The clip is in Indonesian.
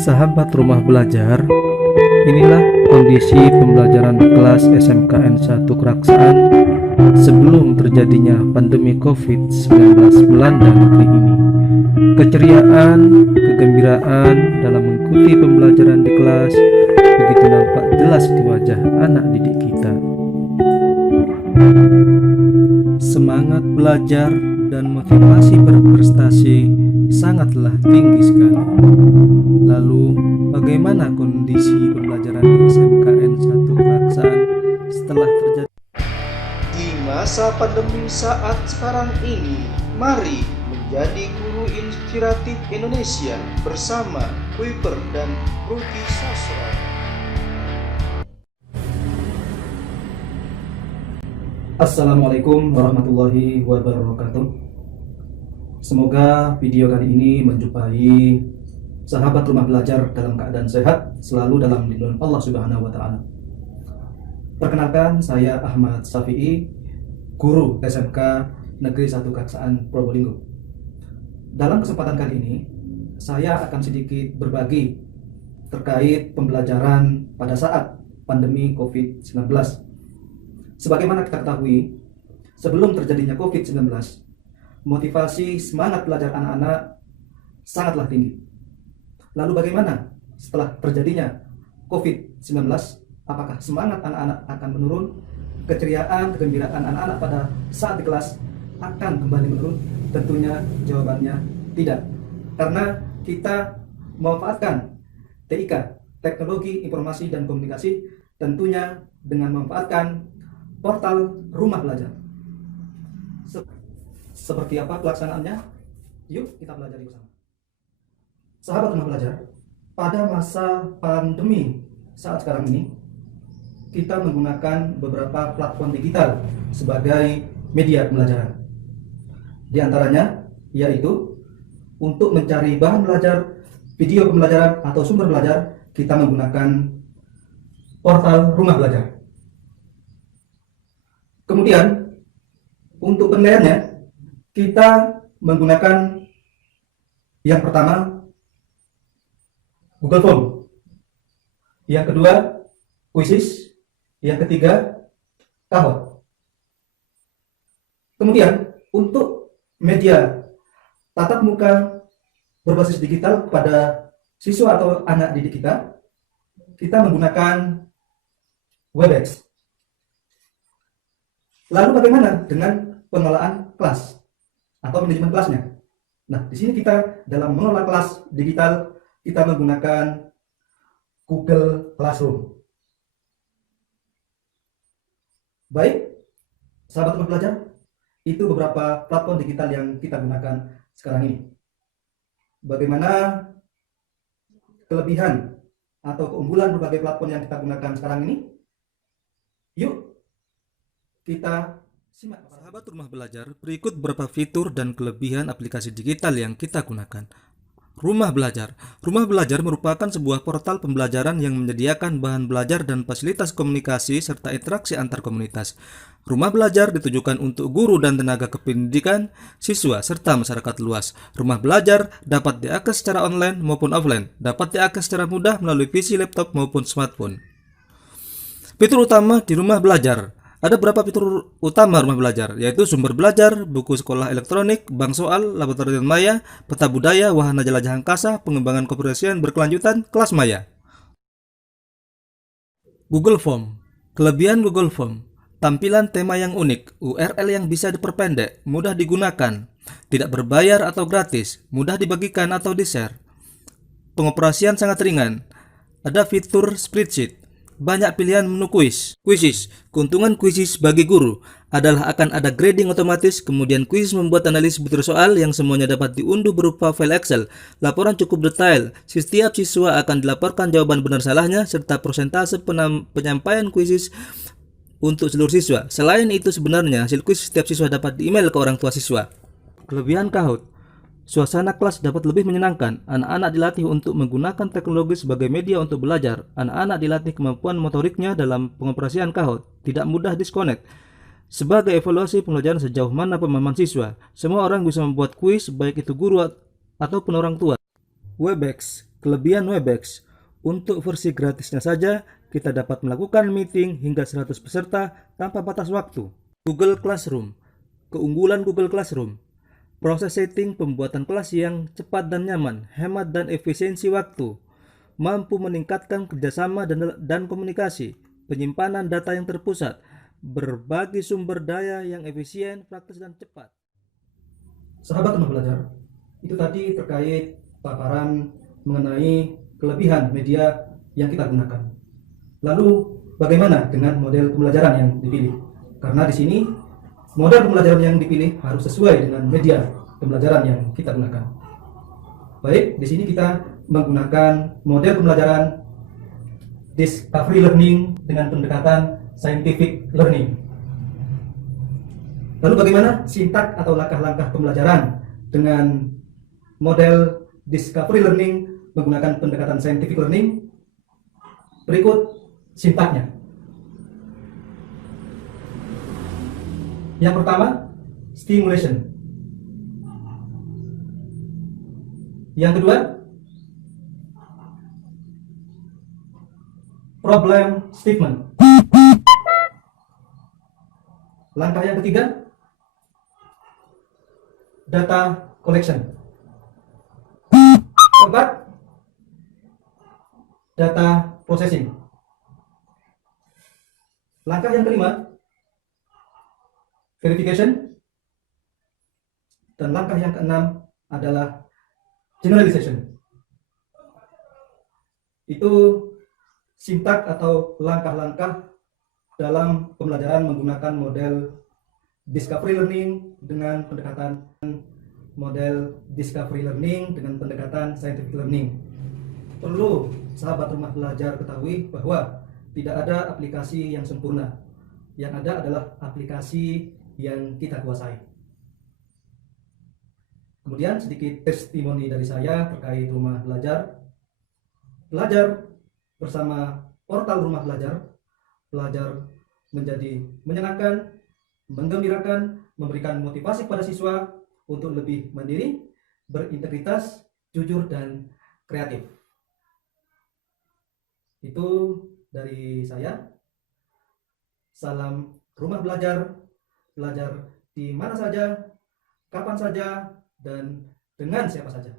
Sahabat rumah belajar, inilah kondisi pembelajaran di kelas SMKN 1 Keraksaan sebelum terjadinya pandemi COVID-19 melanda negeri ini. Keceriaan, kegembiraan dalam mengikuti pembelajaran di kelas begitu nampak jelas di wajah anak didik kita. Semangat belajar dan motivasi berprestasi sangatlah tinggi sekali. Lalu, bagaimana kondisi pembelajaran di SMKN 1 Keraksaan setelah terjadi? Di masa pandemi saat sekarang ini, mari menjadi guru inspiratif Indonesia bersama Kuiper dan Ruki Sasra. Assalamualaikum warahmatullahi wabarakatuh. Semoga video kali ini menjumpai sahabat rumah belajar dalam keadaan sehat, selalu dalam lindungan Allah Subhanahu wa Ta'ala. Perkenalkan, saya Ahmad Syafi'i, guru SMK Negeri 1 Keraksaan Probolinggo. Dalam kesempatan kali ini, saya akan sedikit berbagi terkait pembelajaran pada saat pandemi COVID-19. Sebagaimana kita ketahui, sebelum terjadinya COVID-19, motivasi semangat belajar anak-anak sangatlah tinggi. Lalu bagaimana setelah terjadinya COVID-19? Apakah semangat anak-anak akan menurun? Keceriaan, kegembiraan anak-anak pada saat di kelas akan kembali menurun? Tentunya jawabannya tidak. Karena kita memanfaatkan TIK, Teknologi Informasi dan Komunikasi, tentunya dengan memanfaatkan portal rumah belajar. Seperti apa pelaksanaannya? Yuk kita belajar bersama. Sahabat rumah belajar, pada masa pandemi saat sekarang ini, kita menggunakan beberapa platform digital sebagai media pembelajaran. Di antaranya yaitu untuk mencari bahan belajar, video pembelajaran atau sumber belajar, kita menggunakan portal rumah belajar. Kemudian untuk penilaiannya, kita menggunakan yang pertama Google Form, yang kedua Quizzes, yang ketiga Kahoot. Kemudian untuk media tatap muka berbasis digital kepada siswa atau anak didik kita, kita menggunakan Webex. Lalu bagaimana dengan pengelolaan kelas atau manajemen kelasnya? Nah, di sini kita dalam mengelola kelas digital, kita menggunakan Google Classroom. Baik, sahabat rumah belajar, itu beberapa platform digital yang kita gunakan sekarang ini. Bagaimana kelebihan atau keunggulan berbagai platform yang kita gunakan sekarang ini? Yuk kita simak. Sahabat rumah belajar, berikut beberapa fitur dan kelebihan aplikasi digital yang kita gunakan. Rumah belajar. Rumah belajar merupakan sebuah portal pembelajaran yang menyediakan bahan belajar dan fasilitas komunikasi serta interaksi antar komunitas. Rumah belajar ditujukan untuk guru dan tenaga kependidikan, siswa, serta masyarakat luas. Rumah belajar dapat diakses secara online maupun offline, dapat diakses secara mudah melalui PC, laptop, maupun smartphone. Fitur utama di rumah belajar. Ada beberapa fitur utama rumah belajar, yaitu sumber belajar, buku sekolah elektronik, bank soal, laboratorium maya, peta budaya, wahana jelajah angkasa, pengembangan keprofesian berkelanjutan, kelas maya. Google Form. Kelebihan Google Form: tampilan tema yang unik, URL yang bisa diperpendek, mudah digunakan, tidak berbayar atau gratis, mudah dibagikan atau di-share. Pengoperasian sangat ringan. Ada fitur spreadsheet. Banyak pilihan menu Quizzes. Keuntungan Quizzes bagi guru adalah akan ada grading otomatis. Kemudian Quizzes membuat analisis butir soal yang semuanya dapat diunduh berupa file Excel. Laporan cukup detail. Setiap siswa akan dilaporkan jawaban benar salahnya serta persentase penyampaian Quizzes untuk seluruh siswa. Selain itu, sebenarnya hasil quiz setiap siswa dapat di-email ke orang tua siswa. Kelebihan Kahoot: suasana kelas dapat lebih menyenangkan. Anak-anak dilatih untuk menggunakan teknologi sebagai media untuk belajar. Anak-anak dilatih kemampuan motoriknya dalam pengoperasian Kahoot. Tidak mudah disconnect. Sebagai evaluasi pembelajaran sejauh mana pemahaman siswa, semua orang bisa membuat kuis, baik itu guru ataupun orang tua. Webex. Kelebihan Webex, untuk versi gratisnya saja, kita dapat melakukan meeting hingga 100 peserta tanpa batas waktu. Google Classroom, keunggulan Google Classroom, proses setting pembuatan kelas yang cepat dan nyaman, hemat dan efisiensi waktu, mampu meningkatkan kerjasama dan komunikasi, penyimpanan data yang terpusat, berbagi sumber daya yang efisien, praktis dan cepat. Sahabat rumah belajar, itu tadi terkait paparan mengenai kelebihan media yang kita gunakan. Lalu bagaimana dengan model pembelajaran yang dipilih? Karena di sini model pembelajaran yang dipilih harus sesuai dengan media pembelajaran yang kita gunakan. Baik, di sini kita menggunakan model pembelajaran discovery learning dengan pendekatan scientific learning. Lalu bagaimana sintak atau langkah-langkah pembelajaran dengan model discovery learning menggunakan pendekatan scientific learning? Berikut sintaknya. Yang pertama, stimulation. Yang kedua, problem statement. Langkah yang ketiga, data collection. Keempat, data processing. Langkah yang kelima, verification. Dan langkah yang keenam adalah generalization. Itu sintak atau langkah-langkah dalam pembelajaran menggunakan model discovery learning dengan pendekatan scientific learning. Perlu sahabat rumah belajar ketahui bahwa tidak ada aplikasi yang sempurna. Yang ada adalah aplikasi yang kita kuasai. Kemudian sedikit testimoni dari saya terkait rumah belajar. Belajar bersama portal rumah belajar menjadi menyenangkan, menggembirakan, memberikan motivasi kepada siswa untuk lebih mandiri, berintegritas, jujur, dan kreatif. Itu dari saya. Salam rumah belajar, belajar di mana saja, kapan saja, dan dengan siapa saja.